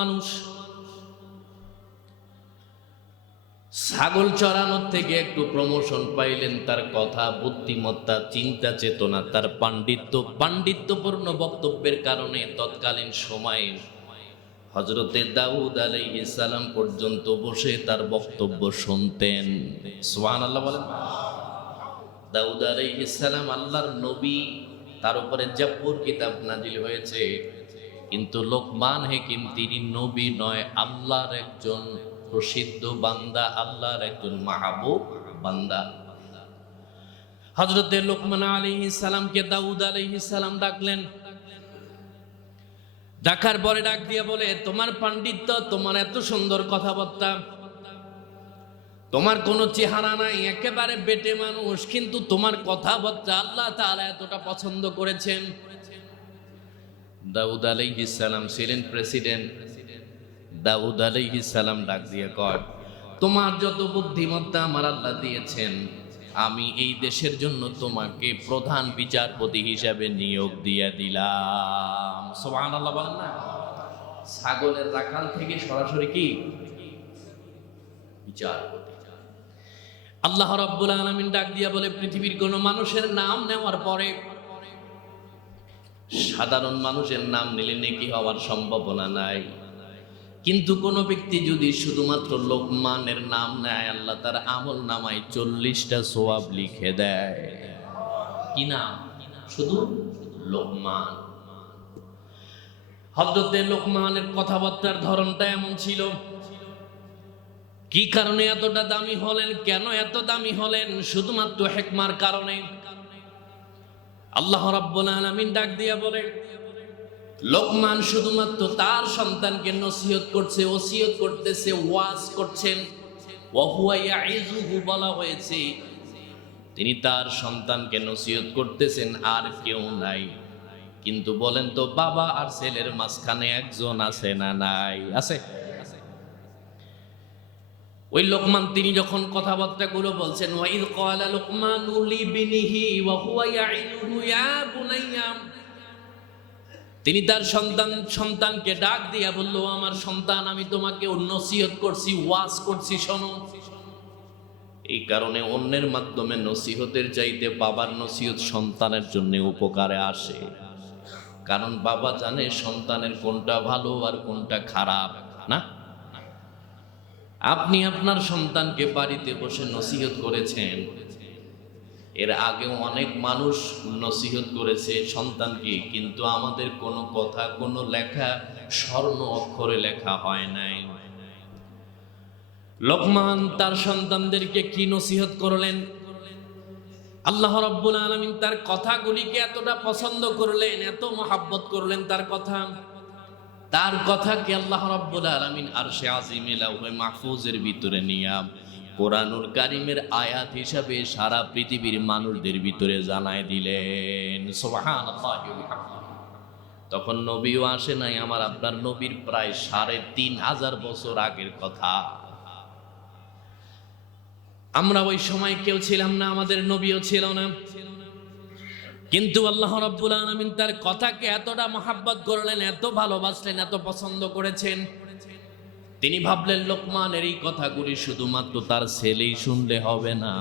মানুষ ছাগল চড়ানোর থেকে একটু প্রমোশন পাইলেন, তার কথা, বুদ্ধিমত্তা, চিন্তা চেতনা, তার পাণ্ডিত্যপূর্ণ বক্তব্যের কারণে তৎকালীন সময়ে হযরতে দাউদ আলাইহিস সালাম পর্যন্ত বসে তার বক্তব্য শুনতেন। সুবহানাল্লাহ বলেন। দাউদ আলাইহিস সালাম আল্লাহর নবী, তার উপরে জাব্বুর কিতাব নাজিল হয়েছে, কিন্তু লোকমান হাকিম তিনি নবী নয়, আল্লাহর একজন প্রসিদ্ধ বান্দা, আল্লাহর একজন মাহবুব বান্দা। হযরতে লোকমান আলাইহিস সালামকে দাউদ আলাইহিস সালাম ডাকলেন। ডাকার পরে ডাক দিয়ে বলে, তোমার পাণ্ডিত্য, তোমার এত সুন্দর কথাবার্তা, তোমার কোনো চেহারা নাই, একেবারে বেটে মানুষ, কিন্তু তোমার কথাবার্তা আল্লাহ তাআলা এতটা পছন্দ করেছেন। দাউদ আলাইহিস সালাম ছিলেন প্রেসিডেন্ট। দাউদ আলাইহিস সালাম ডাক দিয়ে কয়, তোমার যত বুদ্ধিমত্তা আমার আল্লাহ দিয়েছেন, আমি এই দেশের জন্য তোমাকে প্রধান বিচারপতি হিসাবে নিয়োগ দিয়ে দিলাম। সুবহানাল্লাহ বলেন না। ছাগলের রাখাল থেকে সরাসরি কি বিচারপতি। আল্লাহ রাব্বুল আলামিন ডাক দিয়া বলে, পৃথিবীর কোন মানুষের নাম নেওয়ার পরে সাধারণ মানুষের নাম নিলে নেকি হওয়ার সম্ভাবনা নাই, কিন্তু কোন ব্যক্তি যদি শুধুমাত্র লোকমানের নাম নেয়, আল্লাহ তার আমল নামায় 40টা সওয়াব লিখে দেয়। কি নাম? শুধু লোকমান। হযরতে লোকমানের কথাবার্তার ধরনটা এমন ছিল। কি কারণে এতটা দামি হলেন? কেন এত দামি হলেন? শুধুমাত্র হিকমার কারণে। আল্লাহ রাব্বুল আলামিন ডাক দিয়া বলে, লোকমান শুধুমাত্র তার সন্তানকে নসিহত করছে, ওসিয়ত করতেছে, ওয়াজ করছেন। ওয়া হুয়া ইয়াইযুহু বলা হয়েছে, তিনি তার সন্তানকে নসিহত করতেছেন, আর কেউ নাই। কিন্তু বলেন তো, বাবা আর ছেলের মাঝখানে একজন আছে না নাই? আছে। ওই লোকমান তিনি যখন কথাবার্তাগুলো বলছেন, ওয়াইদ ক্বালা লুকমানু লিবিনিহি ওয়া হুয়া ইয়াইযুহু ইয়া বুনাইয়া, তিনি তার সন্তানকে ডাক দিয়া বলল, আমার সন্তান, আমি তোমাকে নসিহত করছি, ওয়াজ করছি, শোনো। এই কারণে অন্যের মাধ্যমে নসিহতের চাইতে বাবার নসিহত সন্তানের জন্য উপকারে আসে, কারণ বাবা জানে সন্তানের কোনটা ভালো আর কোনটা খারাপ। না, আপনি আপনার সন্তানকে বাড়িতে বসে নসিহত করেছেন, এর আগেও অনেক মানুষ নসিহত করেছে সন্তানকে, কিন্তু আমাদের কোনো কথা, কোনো লেখা স্বর্ণ অক্ষরে লেখা হয় নাই। লোকমান তার সন্তানদেরকে কি নসিহত করলেন? আল্লাহ রাব্বুল আলামিন তার কথাগুলিকে এতটা পছন্দ করলেন, এত মহাব্বত করলেন তার কথাকে আল্লাহ রাব্বুল আলামিন আরশে আজিমে লাওহে মাহফুজের ভিতরে নিয়ে কোরআনুল কারীমের আয়াত হিসাবে সারা পৃথিবীর মানুষদের ভিতরে জানায় দিলেন। সুবহানাল্লাহি ওয়া বিহামদিহি। তখন নবীও আসে নাই, আমার আপনার নবীর প্রায় ৩৫০০ বছর আগের কথা। আমরা ওই সময় কেউ ছিলাম না, আমাদের নবীও ছিল না, কিন্তু আল্লাহ রাব্বুল আলামিন তার কথাকে এতটা মহাব্বত করলেন, এত ভালোবাসলেন, এত পছন্দ করেছেন, তিনি ভাবলেন লোকমানের এই কথাগুলি শুধুমাত্র তার ছেলেই শুনলে হবে না,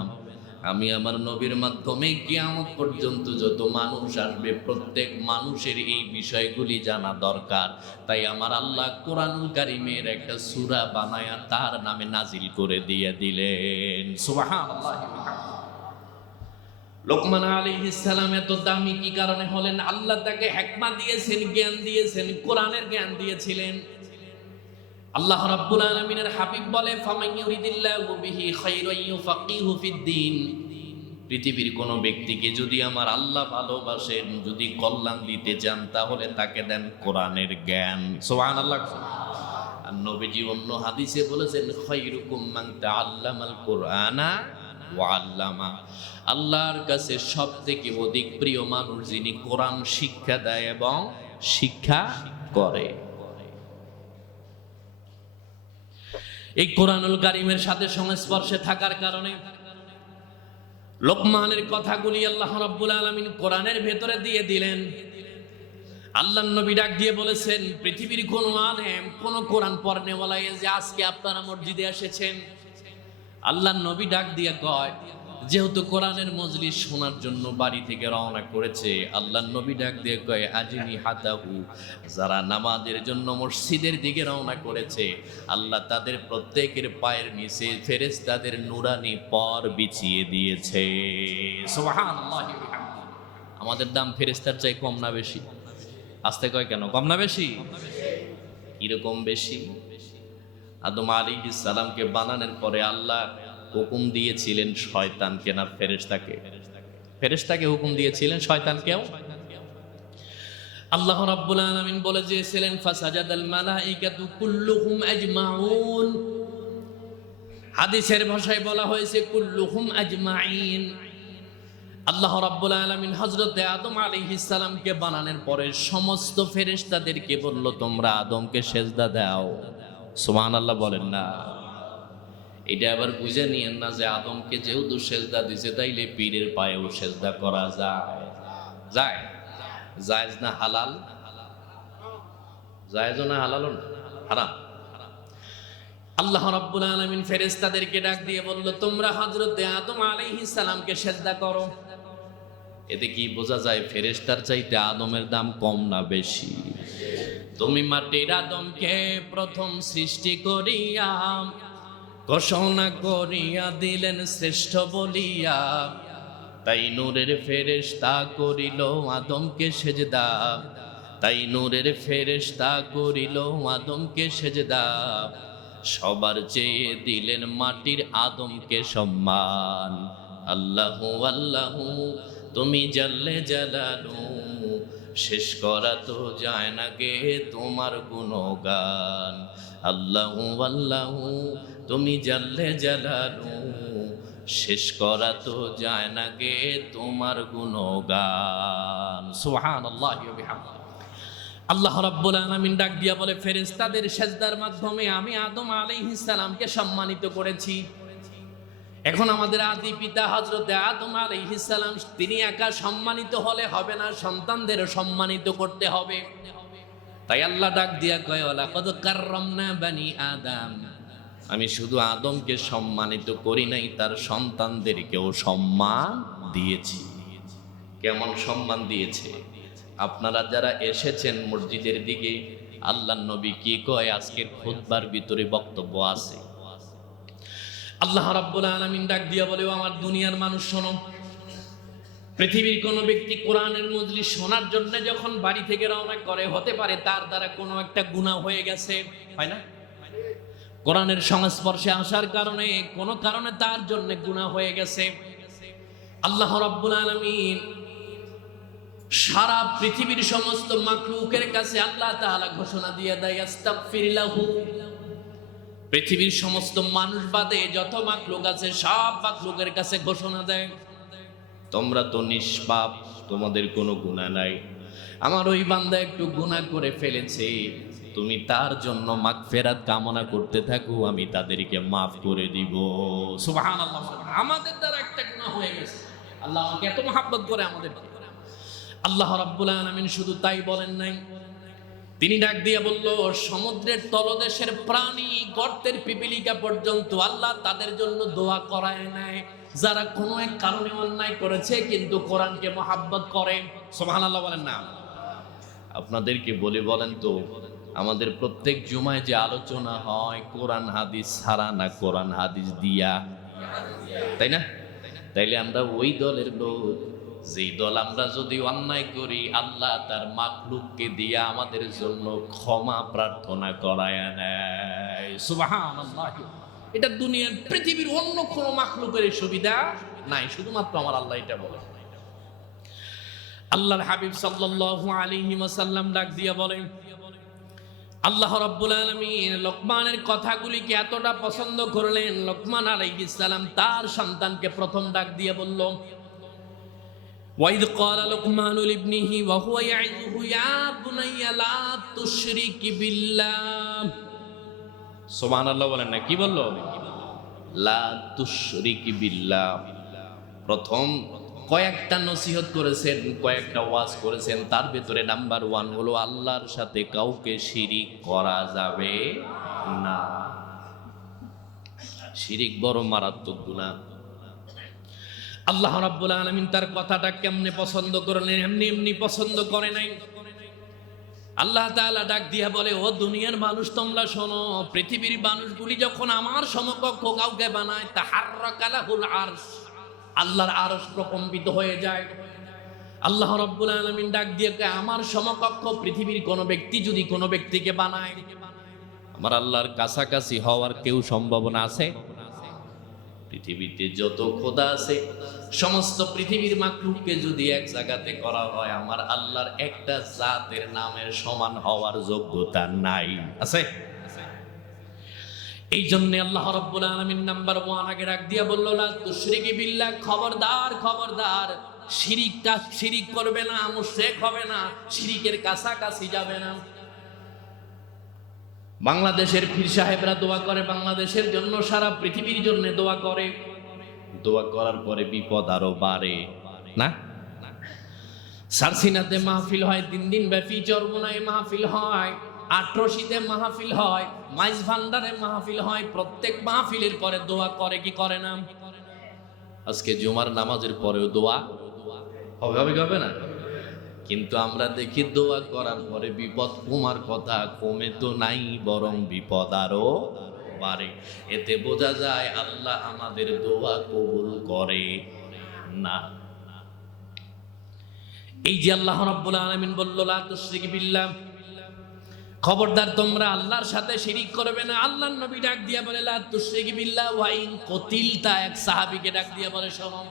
আমি আমার নবীর মাধ্যমে কিয়ামত পর্যন্ত যত মানুষ আসবে প্রত্যেক মানুষের এই বিষয়গুলি জানা দরকার। তাই আমার আল্লাহ কোরআনুল কারীমের একটা সূরা বানায়া তার নামে নাজিল করে দিয়ে দিলেন। সুবহানাল্লাহ। লোকমান আলাইহিস সালাম এত দামি কি কারণে হলেন? আল্লাহ তাকে হিকমত দিয়েছেন, জ্ঞান দিয়েছেন, কোরআনের জ্ঞান দিয়েছিলেন। আল্লাহ রাব্বুল আলামিনের হাবিব বলে, ফামান ইউরিদিল্লাহু বিহি খায়রান ইউফাকিহু ফিদ্দীন, পৃথিবীর কোন ব্যক্তিকে যদি আমার আল্লাহ ভালোবাসেন, যদি কল্যাণ দিতে চান, তাহলে তাকে দেন কোরআনের জ্ঞান। সুবহানাল্লাহ। আর নবীজি অন্য হাদিসে বলেছেন, খায়রুকুম মান তাআল্লামাল কুরআনা ওয়া আল্লামা, আল্লাহর কাছে সবথেকে অধিক প্রিয় মানুষ যিনি কোরআন শিক্ষা দেয় এবং শিক্ষা করে। এই কোরআনুল কারীমের সাথে সংস্পর্শে থাকার কারণে লোকমানের কথাগুলি আল্লাহ রাব্বুল আলামিন কোরআনের ভেতরে দিয়ে দিলেন। আল্লাহর নবী ডাক দিয়ে বলেছেন, পৃথিবীর কোন আলেম, কোন কোরআন পড়নেওয়ালা যে আজকে আপনারা মসজিদে এসেছেন, আল্লাহর নবী ডাক দিয়ে কয়, যেহেতু কোরআনের মজলিস শোনার জন্য বাড়ি থেকে রওনা করেছে, আল্লাহর নবী ডাক দিয়ে কয় আজিনি হাতাহু, যারা নামাজের জন্য মসজিদের দিকে রওনা করেছে, আল্লাহ তাদের প্রত্যেকের পায়ের নিচে ফেরেশতাদের নুরানি পর বিছিয়ে দিয়েছে। সুবহানাল্লাহ। আমাদের দাম ফেরেশতার চাই কম না বেশি? আস্তে কয় কেন, কম না বেশি? কিরকম বেশি? আদম আলাইহিস সালামকে বানানোর পরে আল্লাহ হুকুম দিয়েছিলেন শয়তানকে না ফেরেশতাকে? ফেরেশতাকে হুকুম দিয়েছিলেন, শয়তানকেও? আল্লাহ রাব্বুল আলামিন বলে দিয়েছিলেন ফাসাজাদাল মালাইকাতু কুল্লুহুম আজমাউন। হাদিসের ভাষায় বলা হয়েছে কুল্লুহুম আজমাইন। আল্লাহ রাব্বুল আলামিন হযরতে আদম আলাইহিস সালামকে বানানোর পরে সমস্ত ফেরেশতাদেরকে বলল, তোমরা আদমকে সেজদা দাও। সুবহানাল্লাহ বলেন না? এটা আবার বুঝে নিয়েন না যে আদমকে যেহেতু সেজদা দিছে তাইলে পীরের পায়েও সেজদা করা যায়। যায়? জায়েজ না হালাল? জায়েজ না হালাল না হারাম? আল্লাহ রাব্বুল আলামিন ফেরেশতাদেরকে ডাক দিয়ে বলল, তোমরা হযরতে আদম আলাইহিস সালামকে সেজদা করো। এতে কি বোঝা যায় ফেরেশতার চাইতে আদমের দাম কম না বেশি? তুমি মাটির আদমকে প্রথম সৃষ্টি করিয়া ঘোষণা করিয়া দিলেন শ্রেষ্ঠ বলিয়া, তাই নূরের ফেরেশতা করিল আদমকে সেজদা, তাই নূরের ফেরেশতা করিল আদমকে সেজদা, সবার চেয়ে দিলেন মাটির আদমকে সম্মান। আল্লাহু আল্লাহু তুমি জাল্লে জালালু, শেষ করা তো যায় না গে তোমার গুণগান। আল্লাহু আল্লাহু তুমি জাল্লে জালালু, শেষ করা তো যায় না গে তোমার গুণগান। সুবহানাল্লাহি ওয়া বিহামদিহি। আল্লাহ রাব্বুল আলামিন ডাক দিয়া বলে, ফেরেশতাদের সেজদার মাধ্যমে আমি আদম আলাইহিস সালামকে সম্মানিত করেছি। এখন আমাদের আদি পিতা হযরতে আদম আলাইহিস সালাম, তিনি একা সম্মানিত হলে হবে না, সন্তানদেরও সম্মানিত করতে হবে। তাই আল্লাহ ডাক দিয়া কয়, লাকাদ কাররামনা বানি আদম, আমি শুধু আদমকে সম্মানিত করি নাই, তার সন্তানদেরকেও সম্মান দিয়েছি। কেমন সম্মান দিয়েছে? আপনারা যারা এসেছেন মসজিদের দিকে, আল্লাহর নবী কি কয় আজকের খুতবার ভিতরে বক্তব্য আছে। আল্লাহ রাব্বুল আলামিন ডাক দিয়া বলে, আমার দুনিয়ার মানুষ শোনো, পৃথিবীর কোন ব্যক্তি কোরআনের মজলিস শোনার জন্য যখন বাড়ি থেকে রওনা করে, হতে পারে তার দ্বারা কোনো একটা গুনাহ হয়ে গেছে, হয় না? কোরআনের সংস্পর্শে আসার কারণে কোনো কারণে তার জন্য গুনাহ হয়ে গেছে। আল্লাহ রাব্বুল আলামিন সারা পৃথিবীর সমস্ত মাখলুকের কাছে আল্লাহ তাআলা ঘোষণা দিয়ে দেয়, আস্তাগফির লাহু। পৃথিবীর সমস্ত মানুষ বাদে যত মাখলুক আছে সব মাখলুকের কাছে ঘোষণা দেয়, তোমরা তো নিষ্পাপ, তোমাদের কোনো গুনাহ নাই। আমার ওই বান্দা একটু গুনাহ করে ফেলেছে, তুমি তার জন্য মাগফিরাত কামনা করতে থাকো, আমি তাদেরকে মাফ করে দিব। সুবহানাল্লাহ। আমাদের দ্বারা একটা গুনাহ হয়ে গেছে, আল্লাহ আমাকে এত মহব্বত করে আমাদেরকে। আল্লাহ রাব্বুল আলামিন শুধু তাই বলেন নাই, তিনি ডাক দিয়ে বলল, সমুদ্রের তলদেশের প্রাণী, গর্তের পিপিলিকা পর্যন্ত আল্লাহ তাদের জন্য দোয়া করায় নেয়, যারা কোনো এক কারণে অন্যায় করেছে কিন্তু কোরআনকে মহব্বত করে। সুবহানাল্লাহ বলেন না? আপনাদেরকে বলেন তো, আমাদের প্রত্যেক জুমায় যে আলোচনা হয় কোরআন হাদিস ছাড়া না কোরআন হাদিস দিয়া, তাই না? তাইলে আমরা ওই দলের লোক, যেই দল আমরা যদি অন্যায় করি আল্লাহ তার মাখলুককে দিয়া আমাদের জন্য ক্ষমা প্রার্থনা করায় নেয়। সুবহানাল্লাহ। এটা দুনিয়ার পৃথিবীর অন্য কোনো মাখলুকের সুবিধা নাই, শুধুমাত্র আমার আল্লাহ এটা বলে। আল্লাহর হাবিব সাল্লাল্লাহু আলাইহি ওয়াসাল্লাম ডাক দিয়া বলেন, আল্লাহ রাব্বুল আলামিন লোকমানের কথাগুলিকে এতটা পছন্দ করলেন, লোকমান আলাইহিস সালাম তার সন্তানকে প্রথম ডাক দিয়ে বলল, وَإِذْ قَالَ لُقْمَانُ لِابْنِهِ وَهُوَ يَعِظُهُ يَا بُنَيَّ لَا تُشْرِكْ بِاللَّهِ। সুবহানাল্লাহ বলেন না? কি বলল? লা তুশরিক বিল্লাহ। প্রথম কয়েকটা নসিহত করেছেন, কয়েকটা ওয়াজ করেছেন, তার ভেতরে নাম্বার 1 হলো আল্লাহর সাথে কাউকে শিরিক করা যাবে না। শিরিক বড় মারাত্মক গুনাহ। আল্লাহ রাব্বুল আলামিন তার কথাটা কেমনে পছন্দ করলেন? এমনি এমনি পছন্দ করে নাই। আল্লাহ তাআলা ডাক দিয়া বলে, ও দুনিয়ার মানুষ তোমরা শোনো, পৃথিবীর মানুষগুলি যখন আমার সমকক্ষ কাউকে বানায়, তাহাররাকা লাহুল আরশ, আল্লাহর আরশ প্রকম্পিত হয়ে যায়। আল্লাহ রাব্বুল আলামিন ডাক দিয়ে কয়, আমার সমকক্ষ পৃথিবীর কোন ব্যক্তি যদি কোনো ব্যক্তিকে বানায়, আমার আল্লাহর কাছাকাছি হওয়ার কেউ সম্ভাবনা আছে? পৃথিবীতে যত খোদা আছে সমস্ত পৃথিবীর মাখলুককে যদি এক জায়গাতে করা হয়, আমার আল্লাহর একটা জাতের নামের সমান হওয়ার যোগ্যতা নাই। আছে? এই জন্য আল্লাহ রাব্বুল আলামিন নাম্বার 1 আগে রাখ দিয়া বলল, লা তুশরিকি বিল্লাহ, খবরদার খবরদার, শিরিক করবে না, মুশরিক হবে না, শিরিকের কাছাকাছি যাবে না। বাংলাদেশের পীর সাহেবরা দোয়া করে বাংলাদেশের জন্য, সারা পৃথিবীর জন্য দোয়া করে। দোয়া করার পরে বিপদ আরো বাড়ে না? সারসিনাতে মাহফিল হয় 3 দিন ব্যাপী, চরমোনায় মাহফিল হয়, আটরশিতে মাহফিল হয়, মাইজ ভান্ডারে মাহফিল হয়। প্রত্যেক মাহফিলের পরে দোয়া করে কি করে না? আজকে জুমার নামাজের পরেও দোয়া হবে না? কিন্তু আমরা দেখি দোয়া করার পরে বিপদ কমার কথা, কমে তো নাই, বরং বিপদ আরো বাড়ে। এতে বোঝা যায় আল্লাহ আমাদের দোয়া কবুল করে না। এই যে আল্লাহ রাব্বুল আলামিন বলল, লা তুশরিক বিল্লাহ, খবরদার তোমরা আল্লাহর সাথে শিরিক করবে না। আল্লাহর নবী ডাক দিয়া বলে, লা তুশরিক বিল্লাহ ওয়া ইন কুতিলতা, এক সাহাবীকে ডাক দিয়া বলে, শোনো,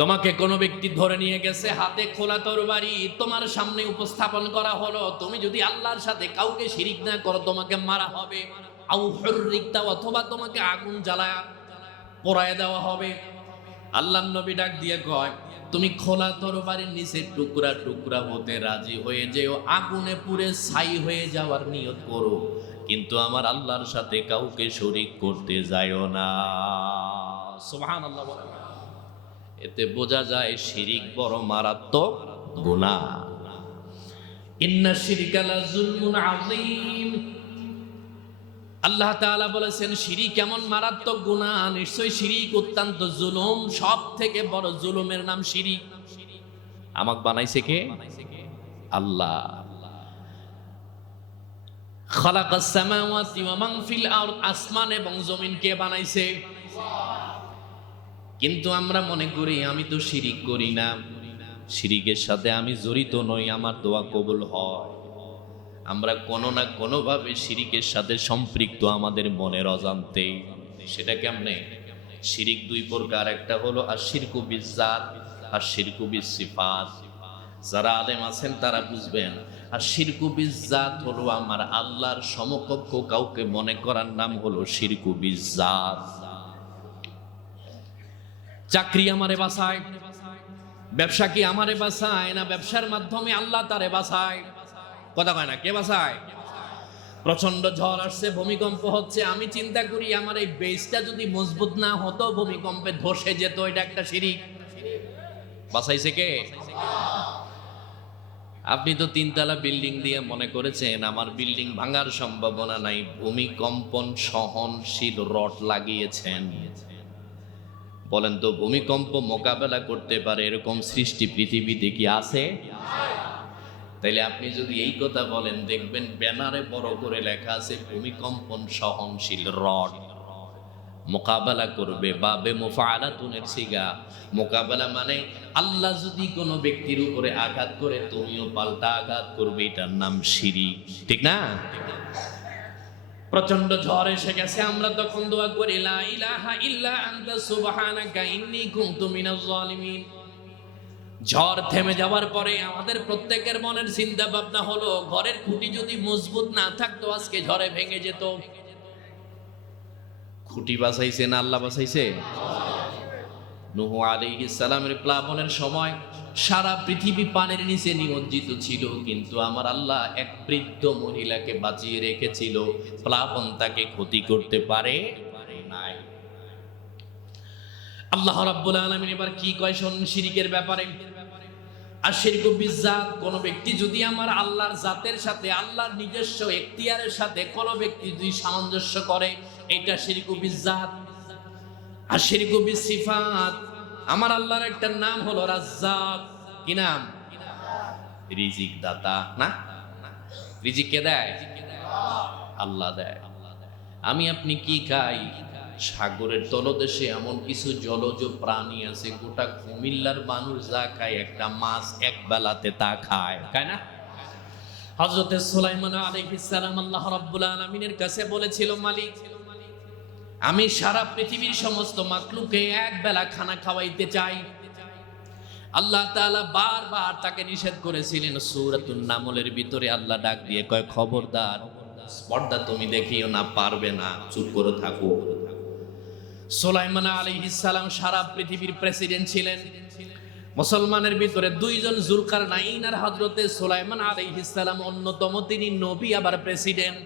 তোমাকে কোনো ব্যক্তি ধরে নিয়ে গেছে, হাতে খোলা তরবারি তোমার সামনে উপস্থাপন করা হলো, তুমি যদি আল্লাহর সাথে কাউকে শিরিক না করো তোমাকে মারা হবে, আও হুররিকতা, অথবা তোমাকে আগুন জ্বালায়া পোড়ায় দেওয়া হবে। আল্লাহর নবী ডাক দিয়ে কয়, তুমি খোলা তরবারির নিচে টুকরা টুকরা হতে রাজি হয়ে যেও, আগুনে পুড়ে ছাই হয়ে যাওয়ার নিয়ত করো, কিন্তু আমার আল্লাহর সাথে কাউকে শরীক করতে যাইও না। সুবহানাল্লাহ। এতে বোঝা যায় শিরিক বড় মারাত্মক গুনাহ। ইন্না শিরকা লাযুলমুন আযীম। আল্লাহ তাআলা বলেছেন শিরিক কেমন মারাত্মক গুনাহ, নিশ্চয়ই শিরিক অত্যন্ত জুলুম, সব থেকে বড় জুলুমের নাম শিরিক। আমাকে বানাইছে কে? আল্লাহ। খালাকাস সামাওয়াতি ওয়া মান ফিল আরদ, আসমান এবং জমিন কে বানাইছে? কিন্তু আমরা মনে করি আমি তো শিরিক করি না, শিরিকের সাথে আমি জড়িত নই, আমার দোয়া কবুল হয়। আমরা কোনো না কোনোভাবে শিরিকের সাথে সম্পৃক্ত আমাদের মনের অজান্তে। সেটা কেমনে? শিরিক 2 প্রকার, একটা হলো আশিরকু বিজ্জাত, আশিরকু বিসিফাত। যারা আলেম আছেন তারা বুঝবেন, আশিরকু বিজ্জাত হলো আমার আল্লাহর সমকক্ষ কাউকে মনে করার নাম হলো শিরকু বিজ্জাত। চাকরি আমারে বাঁচায়, ব্যবসা কি আমারে বাঁচায় না ব্যবসার মাধ্যমে আল্লাহ তারে বাঁচায়? কথা কয় না, কে বাঁচায়? প্রচন্ড ঝড় আসছে, ভূমিকম্প হচ্ছে, আমি চিন্তা করি আমার এই বেসটা যদি মজবুত না হতো ভূমিকম্পে ধসে যেত, এটা একটা শিরিক। বাঁচাইছে কে? আপনি তো 3 তলা বিল্ডিং দিয়ে মনে করেছেন আমার বিল্ডিং ভাঙার সম্ভাবনা নাই, ভূমিকম্পন সহনশীল রড লাগিয়েছেন। বলেন তো, ভূমিকম্প মোকাবেলা করতে পারে এরকম সৃষ্টি পৃথিবীতে কি আছে? তাইলে আপনি যদি এই কথা বলেন, দেখবেন ব্যানারে বড় করে লেখা আছে ভূমিকম্পন সহনশীল রড মোকাবেলা করবে, বাবে মুফাআলাতুনের সিগা। মোকাবেলা মানে আল্লাহ যদি কোনো ব্যক্তির উপরে আঘাত করে তুমিও পাল্টা আঘাত করবে, এটার নাম শিরিক। ঠিক না? প্রচন্ড ঝড় এসে গেছে, আমরা তখন দোয়া করি, লা ইলাহা ইল্লা আনতা সুবহানাকা ইন্নী কুনতু মিনাজ জালিমিন। ঝড় থেমে যাওয়ার পরে আমাদের প্রত্যেকের মনের চিন্তা ভাবনা হলো, ঘরের খুঁটি যদি মজবুত না থাকতো আজকে ঝড়ে ভেঙে যেত। খুঁটি বাঁচাইছে না আল্লাহ বাঁচাইছে? নূহ আলাইহিস সালামের প্লাবনের সময় সারা পৃথিবী পানির নিচে নিমজ্জিত ছিল, কিন্তু আমার আল্লাহ এক বৃদ্ধ মহিলাকে বাঁচিয়ে রেখেছিল, প্লাবন তাকে ক্ষতি করতে পারে নাই। আল্লাহ রাব্বুল আলামিন এবার কি কয় শুনুন শিরকের ব্যাপারে। আশিরকু বিজ্জাত, কোন ব্যক্তি যদি আমার আল্লাহর জাতের সাথে আল্লাহর নিজস্ব এখতিয়ারের সাথে কোন ব্যক্তি যদি সামঞ্জস্য করে, এটা শিরকু বিজ্জাত। আশিরকু বিসিফাত, আমার আল্লাহর একটা নাম হলো রাজ্জাক। কি নাম? রিজিক দাতা। না, রিজিক কে দেয়? আল্লাহ দেয়। আমি আপনি কি খাই? সাগরের তলদেশে এমন কিছু জলজ প্রাণী আছে, গোটা কুমিল্লার মানুষ যা খায় একটা মাছ এক বেলাতে তা খায়, খায় না? হযরতে সুলাইমান আলাইহিস সালাম আল্লাহ রাব্বুল আলামিনের কাছে বলেছিল, মালিক আমি সারা পৃথিবীর সমস্ত মাখলুককে এক বেলা খানা খাওয়াইতে চাই। আল্লাহ তাআলা বারবার তাকে নিষেধ করেছিলেন। সূরাতুন নামলের ভিতরে আল্লাহ ডাক দিয়ে কয়, খবরদার, স্পর্ধা তুমি দেখিও না, পারবে না, চুপ করে থাকো। সুলাইমান আলাইহিস সালাম সারা পৃথিবীর প্রেসিডেন্ট ছিলেন। মুসলমানের ভিতরে দুইজন, যুলকারনাইন আর হযরতে সুলাইমান আলাইহিস সালাম অন্যতম, তিনি নবী আবার প্রেসিডেন্ট।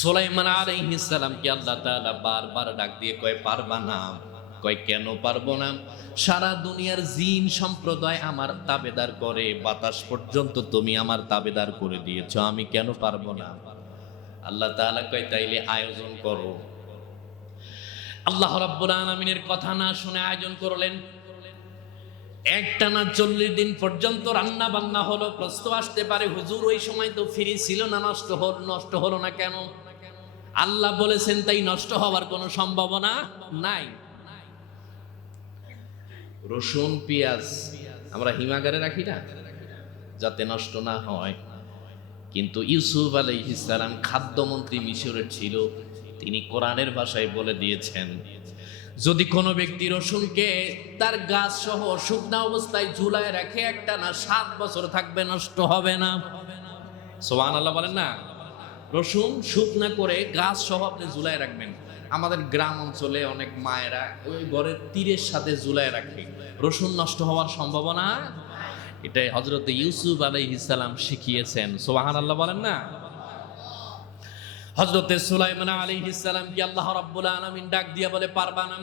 সুলাইমান আলাইহিস সালামকে আল্লাহ তাআলা বারবার ডাক দিয়ে কয়, পারবা না। কয়, কেন পারবো না? সারা দুনিয়ার জিন সম্প্রদায় আমার তাবেদার করে, বাতাস পর্যন্ত তুমি আমার তাবেদার করে দিয়েছো, আমি কেন পারবো না? আল্লাহ তাআলা কয়, তাইলে আয়োজন করো। আল্লাহ রাব্বুল আলামিনের কথা না শুনে আয়োজন করলেন। একটানা 40 দিন পর্যন্ত রান্না বান্না হলো। প্রশ্ন আসতে পারে, হুজুর ওই সময় তো ফ্রি ছিল না, নষ্ট হলো না কেন? আল্লাহ বলেছেন তাই নষ্ট হওয়ার কোনো সম্ভাবনা নাই। রসুন পেঁয়াজ আমরা হিমাগারে রাখি না, যাতে নষ্ট না হয়। কিন্তু ইউসুফ আলাইহিস সালাম খাদ্যমন্ত্রী মিশরের ছিল, তিনি কোরআনের ভাষায় বলে দিয়েছেন, যদি কোনো ব্যক্তি রসুনকে তার গাছ সহ শুকনা অবস্থায় ঝুলায় রাখে, একটা না 7 বছর থাকবে, নষ্ট হবে না। সুবহানাল্লাহ বলেন না? রসুন শুকনা করে গাছ সহ আপনি ঝুলায় রাখবেন। আমাদের গ্রাম অঞ্চলে অনেক মায়েরা ওই ঘরের তীরের সাথে ঝুলায় রাখে, রসুন নষ্ট হওয়ার সম্ভাবনা। এটাই হযরত ইউসুফ আলাইহিস সালাম শিখিয়েছেন। সুবহানাল্লাহ বলেন না? হযরতে সুলাইমান আলাইহিস সালাম কি আল্লাহ রাব্বুল আলামিন ডাক দিয়া বলে, পারবা না?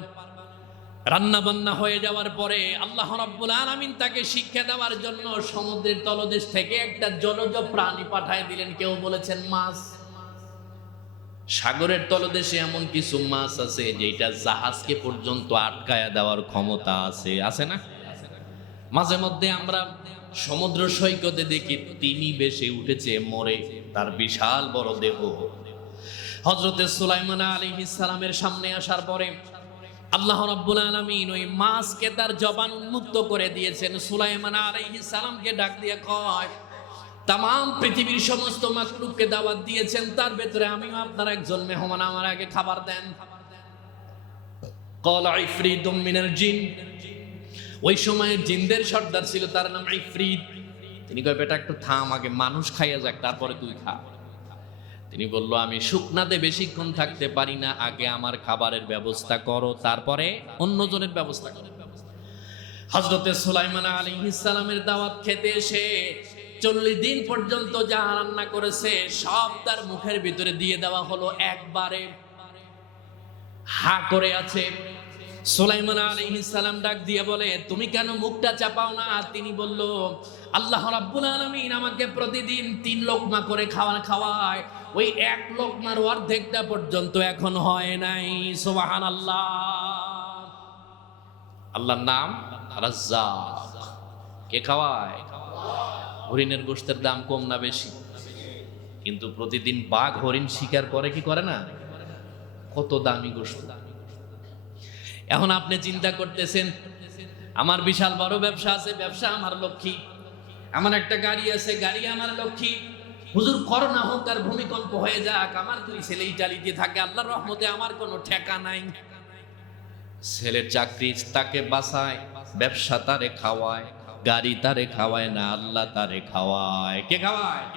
রান্না বান্না হয়ে যাওয়ার পরে আল্লাহ রাব্বুল আলামিন তাকে শিক্ষা দেওয়ার জন্য সমুদ্রের তলদেশ থেকে একটা জলজ প্রাণী পাঠায় দিলেন। কেউ বলেছেন মাছ। সাগরের তলদেশে এমন কিছু মাছ আছে যেটা জাহাজকে পর্যন্ত আটকায়া দেওয়ার ক্ষমতা আছে, আছে না? মাঝে মধ্যে আমরা সমুদ্র সৈকতে দেখি তিমি ভেসে উঠেছে মরে, তার বিশাল বড় দেহ। হযরতে সুলাইমান আলাইহিস সালামের সামনে আসার পরে আল্লাহ রাব্বুল আলামিন ওই মাছকে তার জবান উন্মুক্ত করে দিয়েছেন। সুলাইমান আলাইহিস সালামকে ডাক দিয়ে কয়, তাম পৃথিবীর সমস্ত মাখলুককে দাওয়াত দিয়েছেন, তার ভেতরে আমিও আপনার একজন মেহমান, আমার আগে খাবার দেন। ক্বালা ইফরিতুম মিনাল জিন, ওই সময়ে জিনদের সর্দার ছিল, তার নাম ইফরিত। তিনি কয়, বেটা একটু থাম, আগে মানুষ খাইয়া যাক, তারপরে তুই খা। তিনি বলল, আমি শুকনাতে বেশিক্ষণ থাকতে পারি না, আগে আমার খাবারের ব্যবস্থা করো, তারপরে অন্যজনের ব্যবস্থা করো। হযরতে সুলাইমান আলাইহিস সালামের দাওয়াত খেতে এসে 40 দিন পর্যন্ত যা রান্না করেছে সব তার মুখের ভিতরে দিয়ে দেওয়া হলো একবারে। হা করে আছে। সুলাইমান আলাইহিস সালাম ডাক দিয়ে বলে, তুমি কেন মুখটা চাপাও না? তিনি বলল, আল্লাহ রাব্বুল আলামিন আমাকে প্রতিদিন 3 লোকমা করে খাওয়ায়, ওই 1 লোকমার অর্ধেকটা পর্যন্ত এখন হয় নাই। সুবহানাল্লাহ। আল্লাহর নাম রাজ্জাক। কে খাওয়ায়? হরিণের গোশতের দাম কম না বেশি? কিন্তু প্রতিদিন বাঘ হরিণ শিকার করে কি করে না? কত দামি গোশত। এখন আপনি চিন্তা করতেছেন, আমার বিশাল বড় ব্যবসা আছে, ব্যবসা আমার লক্ষ্মী, আমার একটা গাড়ি আছে, গাড়ি আমার লক্ষ্মী। হুজুর করোনা হোক আর ভূমিকম্প হয়ে যাক, আমার 2 ছেলে ইটালিতে থাকে, আল্লাহর রহমতে আমার কোনো ঠেকা নাই। ছেলের চাকরি তাকে বাঁচায়, ব্যবসা তারে খাওয়ায়, গাড়ি তারে খাওয়ায় না, আল্লাহ তারে খাওয়ায়। কে খাওয়ায়?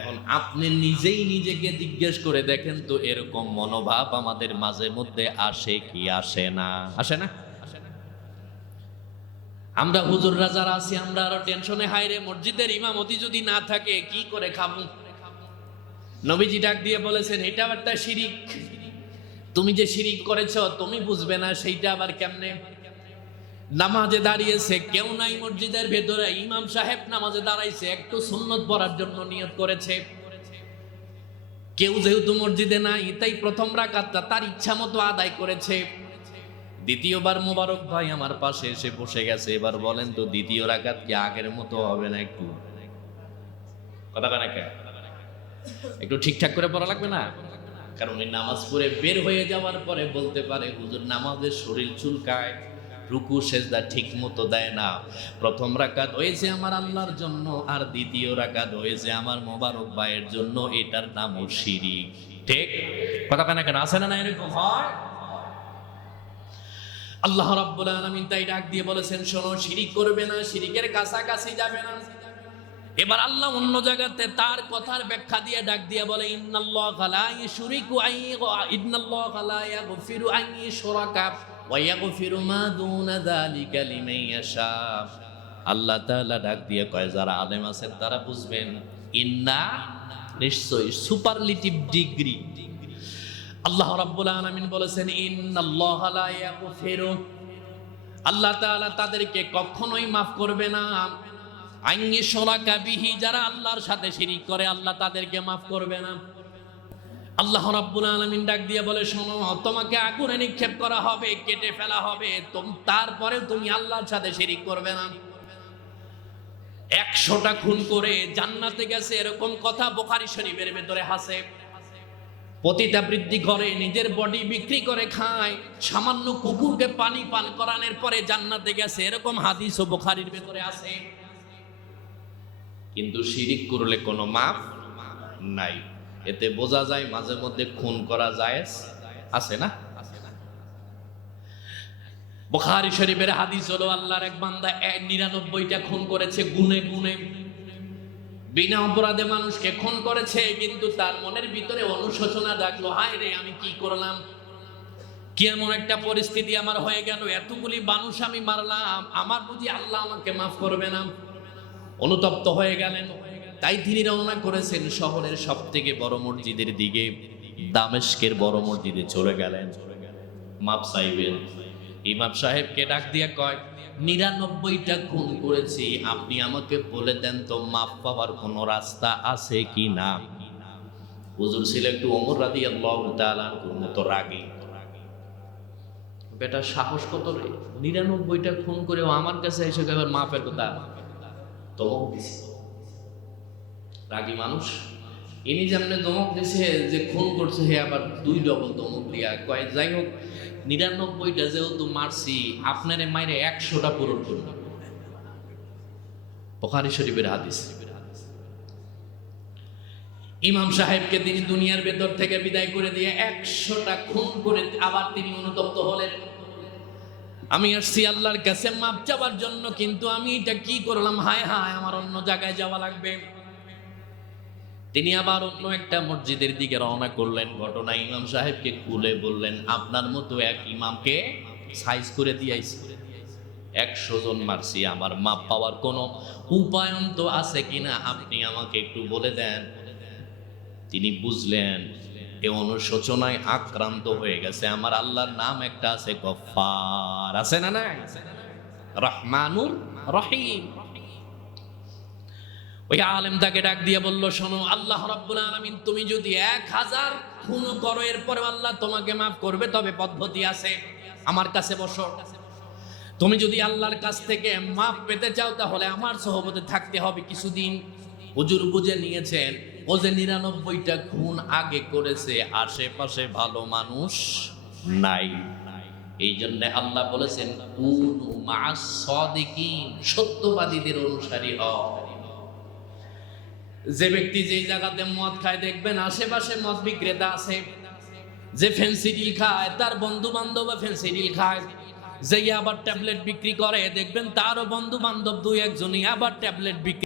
এখন আপনি নিজেই নিজেকে জিজ্ঞেস করে দেখেন তো, এরকম মনোভাব আমাদের মাঝে মধ্যে আসে কি আসে না? আসে না? আমরা হুজুররা যারা আছি, আমরা আরো টেনশনে, হায়রে মসজিদের ইমামতি যদি না থাকে কি করে খাবো? নবীজি ডাক দিয়ে বলেছেন, এটা একটা শিরিক। তুমি যে শিরিক করেছ তুমি বুঝবে না, সেইটা আবার কেমনে? নামাজে দাঁড়িয়েছে কেউ নাই মসজিদের ভেতরে, ইমাম সাহেব নামাজে দাঁড়াইছে, একটু সুন্নত পড়ার জন্য নিয়ত করেছে। কেউ যেহেতু মসজিদে নাই তাই প্রথম রাকাতটা তার ইচ্ছা মতো আদায় করেছে। দ্বিতীয়বার মোবারক ভাই আমার পাশে এসে বসে গেছে। এবার বলেন তো দ্বিতীয় রাকাত কি আগের মতো হবে না? একটু কথা কানে একটু ঠিকঠাক করে পড়া লাগবে না? কারণ এই নামাজ পড়ে বের হয়ে যাওয়ার পরে বলতে পারে হুজুর নামাজের শরীর চুলকায়, রুকু সেজদা ঠিক মতো দেয় না। প্রথম রাকাত হয়েছে আমার আল্লাহর জন্য, আর দ্বিতীয় রাকাত হয়েছে আমার মোবারক ভাইয়ের জন্য। এটার নামও শিরিক। ঠিক কথা কানে কেন আছে না? এরকম হয়। আল্লাহ রাব্বুল আলামিন তাই ডাক দিয়ে বলেছেন, শোনো শিরিক করবে না, শিরিকের কাছাকাছি যাবে না। এবার আল্লাহ অন্য জায়গাতে তার কথার ব্যাখ্যা দিয়ে ডাক দিয়ে বলে, ইন্নাল্লাহা লা ইউশরিকু ইন্নাল্লাহা লা ইয়াগফিরু আন ইউশরাকা ওয়া ইয়াগফিরু মা দুনা যালিকা লিমান ইয়াশা। আল্লাহ তাআলা ডাক দিয়ে কয়, যারা আলেম আছেন তারা বুঝবেন, ইন্না নিশ্চয়ই সুপারলেটিভ ডিগ্রি। আল্লাহ রাব্বুল আলামিন বলেছেন ইন্নাল্লাহা লা ইয়াগফিরু, আল্লাহ তাআলা তাদেরকে কখনোই maaf করবে না। আইনি শরাকা বিহি, যারা আল্লাহর সাথে শিরিক করে আল্লাহ তাদেরকে maaf করবে না। আল্লাহ রাব্বুল আলামিন ডাক দিয়ে বলে, শোনো তোমাকে আগুনে নিক্ষেপ করা হবে, কেটে ফেলা হবে, তারপরে তুমি আল্লাহর সাথে শিরিক করবে না। 100টা খুন করে জান্নাতে গেছে এরকম কথা বুখারী শরীফের ভেতরে আছে। পতিতা বৃদ্ধি করে, নিজের বডি বিক্রি করে খায়, সামান্য কুকুরকে পানি পান করানোর পরে জান্নাতে গেছে, এরকম হাদিসও বুখারীর ভেতরে আছে। কিন্তু শিরিক করলে কোনো মাফ নাই। এতে বোঝা যায় মাঝে মধ্যে খুন করা জায়েজ আছে না? বুখারী শরীফের হাদিস হলো, আল্লাহর এক বান্দা 99টা খুন করেছে, গুনে গুনে বিনা অপরাধে মানুষকে খুন করেছে, কিন্তু তার মনের ভিতরে অনুশোচনা জাগলো, হায় রে আমি কি করলাম, কি এমন একটা পরিস্থিতি আমার হয়ে গেল, এতগুলি মানুষ আমি মারলাম, আমার বুঝি আল্লাহ আমাকে মাফ করবে না? অনুতপ্ত হয়ে গেলেন। তাই তিনি রওনা করেছেন শহরের সবথেকে বড় মসজিদের দিকে, দামেস্কের বড় মসজিদে চলে গেলেন মাপ চাইবেন। ইমাম সাহেবকে ডাক দিয়ে কয়, 99টা খুন করেছি, আপনি আমাকে বলে দেন তো মাফ পাওয়ার কোন রাস্তা আছে কি না? হুজুর ছিল একটু ওমর রাদিয়াল্লাহু তাআলা আনহুর মতো রাগী। বেটা সাহস কত রে, 99টা খুন করেও আমার কাছে এসে এবার মাফের কথা দমক দিছে। রাগী মানুষ, ইনি যেমন দমক দিছে যে খুন করছে, হে আবার 2 ডবল দমক দিয়া কয়, যাই হোক 99টা যেহেতু মারছি, আপনারে মাইরে 100টা পূরণ করুন। বুখারী শরীফের হাদিস। ইমাম সাহেবকে তিনি দুনিয়ার ভেতর থেকে বিদায় করে দিয়ে 100টা খুন করে আবার তিনি অনুতপ্ত হলেন, আমি আসছি আল্লাহর কাছে মাপ চাওয়ার জন্য, কিন্তু আমি এটা কি করলাম, হায় হায় আমার অন্য জায়গায় যাওয়া লাগবে। তিনি আবার অন্য একটা মসজিদের দিকে রওনা করলেন। ঘটনা ইমাম সাহেবকে খুলে বললেন, আপনার মতো এক ইমামকে সাইজ করে দিয়েছি, 100 জন মারছি, আমার মাপ পাওয়ার কোনো উপায় তো আছে কিনা আপনি আমাকে একটু বলে দেন। তিনি বুঝলেন এ অনুশোচনায় আক্রান্ত হয়ে গেছে, আমার আল্লাহর নাম একটা আছে গফফার, আছে না নাই? রহমানুর রহিম। ওই আলেম তাকে ডাক দিয়ে বলল, শোনো আল্লাহ রাব্বুল আলামিন তুমি যদি 1000 খুন করো এরপরে আল্লাহ তোমাকে মাফ করবে, তবে পদ্ধতি আছে, আমার কাছে বসো। তুমি যদি আল্লাহর কাছ থেকে মাফ পেতে চাও তাহলে আমার সহবতে থাকতে হবে কিছুদিন। হুজুর বুঝে নিয়েছেন ও যে 99টা খুন আগে করেছে, আশেপাশে ভালো মানুষ নাই, এই জন্য আল্লাহ বলেছেন কুনু মা'আস সাদিকিন, সত্যবাদীদের অনুসারী হও। যে ব্যক্তি যেই জায়গাতে মদ খায় দেখবেন আশেপাশে মদ বিক্রেতা আছে, যে ফেন্সিডিল খায় তার বন্ধু বান্ধব ফেন্সিডিল খায়, যে আবার ট্যাবলেট বিক্রি করে দেখবেন তারও বন্ধু বান্ধব 2-1 জনই আবার ট্যাবলেট বিক্রি